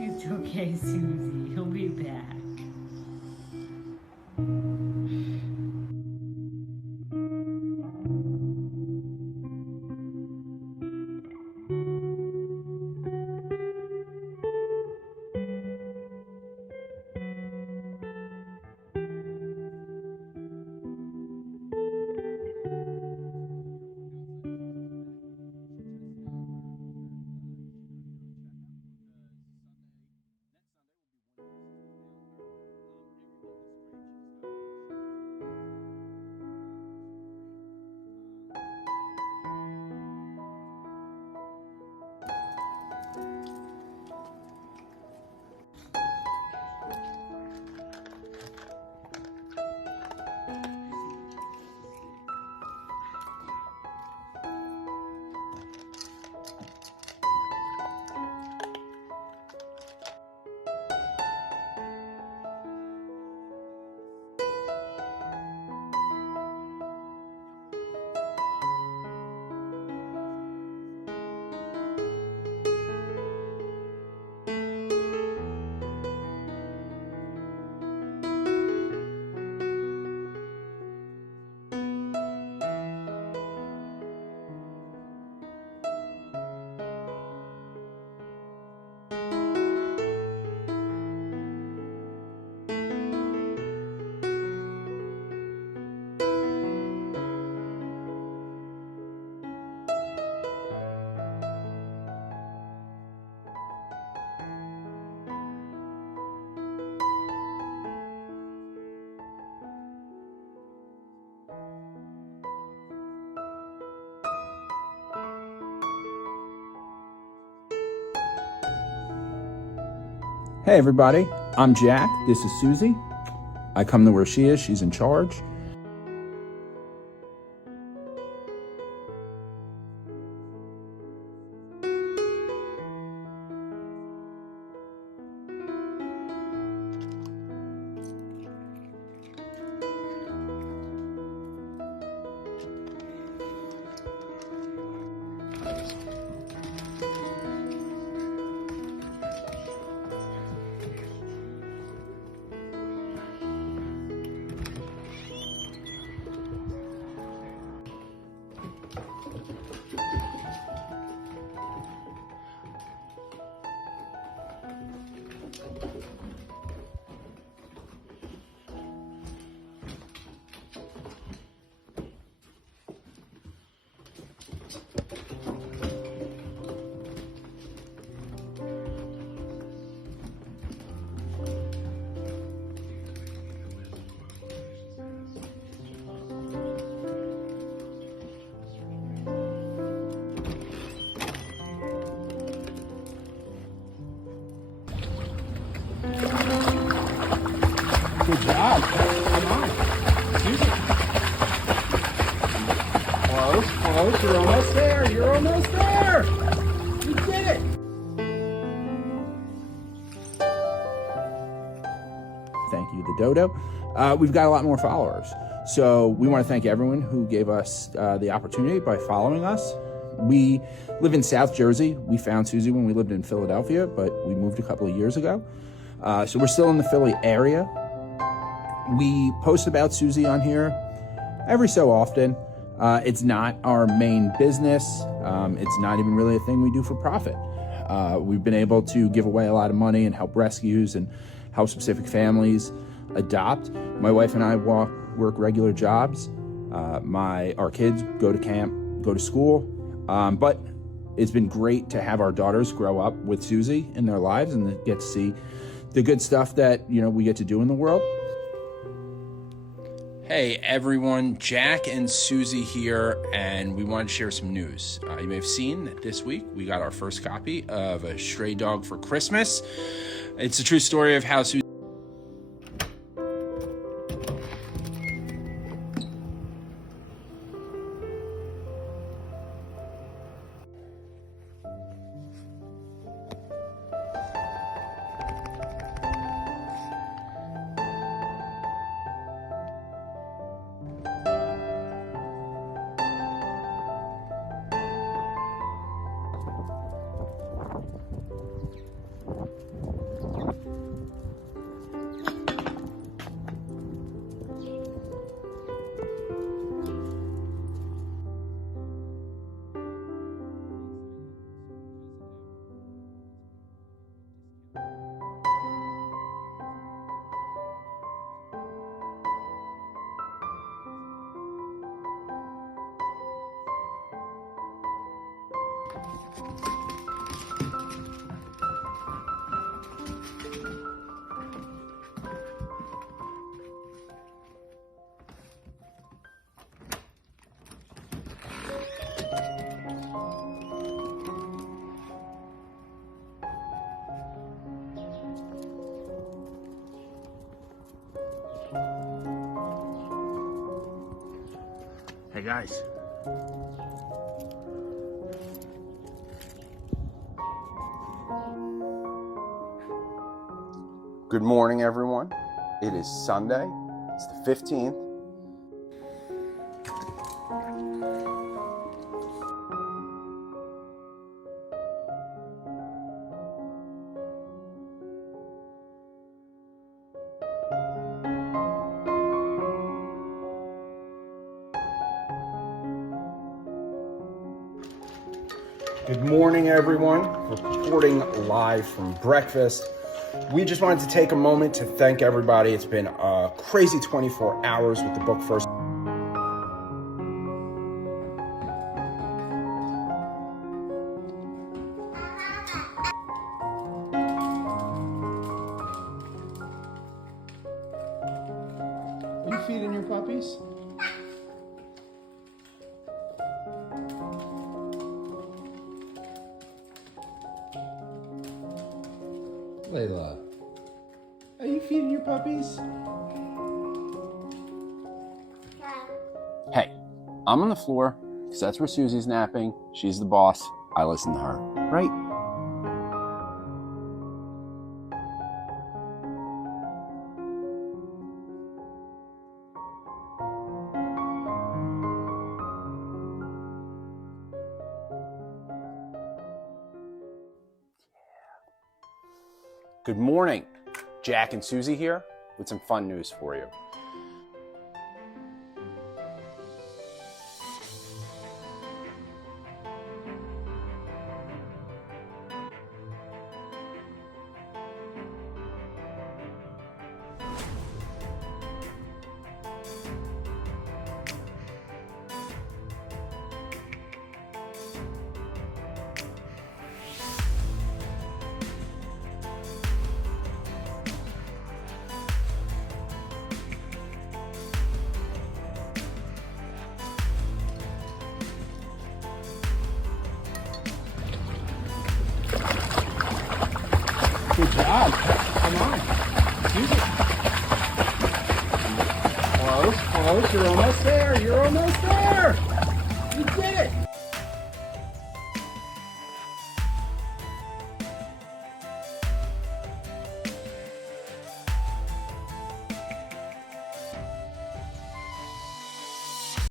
It's okay, Susie. He'll be back. Hey everybody, I'm Jack, this is Suzy. I come to where she is, she's in charge. Good job. Come on. Suzy. Close, close. You're almost there. You're almost there. You did it. Thank you, the dodo. We've got a lot more followers. So we want to thank everyone who gave us the opportunity by following us. We live in South Jersey. We found Suzy when we lived in Philadelphia, but we moved a couple of years ago. So we're still in the Philly area. We post about Suzy on here every so often. It's not our main business. It's not even really a thing we do for profit. We've been able to give away a lot of money and help rescues and help specific families adopt. My wife and I work regular jobs. Our kids go to camp, go to school. But it's been great to have our daughters grow up with Suzy in their lives and get to see the good stuff that, we get to do in the world. Hey everyone, Jack and Suzy here, and we want to share some news. You may have seen that this week we got our first copy of A Stray Dog for Christmas. It's a true story of how Suzy Hey guys. Good morning, everyone. It is Sunday. It's the 15th. Good morning, everyone. Reporting live from breakfast. We just wanted to take a moment to thank everybody. It's been a crazy 24 hours with the book first. Are you feeding your puppies? Layla, are you feeding your puppies? Hey, I'm on the floor because that's where Susie's napping. She's the boss. I listen to her, right? Good morning. Jack and Suzy here with some fun news for you. Good job. Come on. Suzy. Alice. You're almost there. You're almost there. You did it.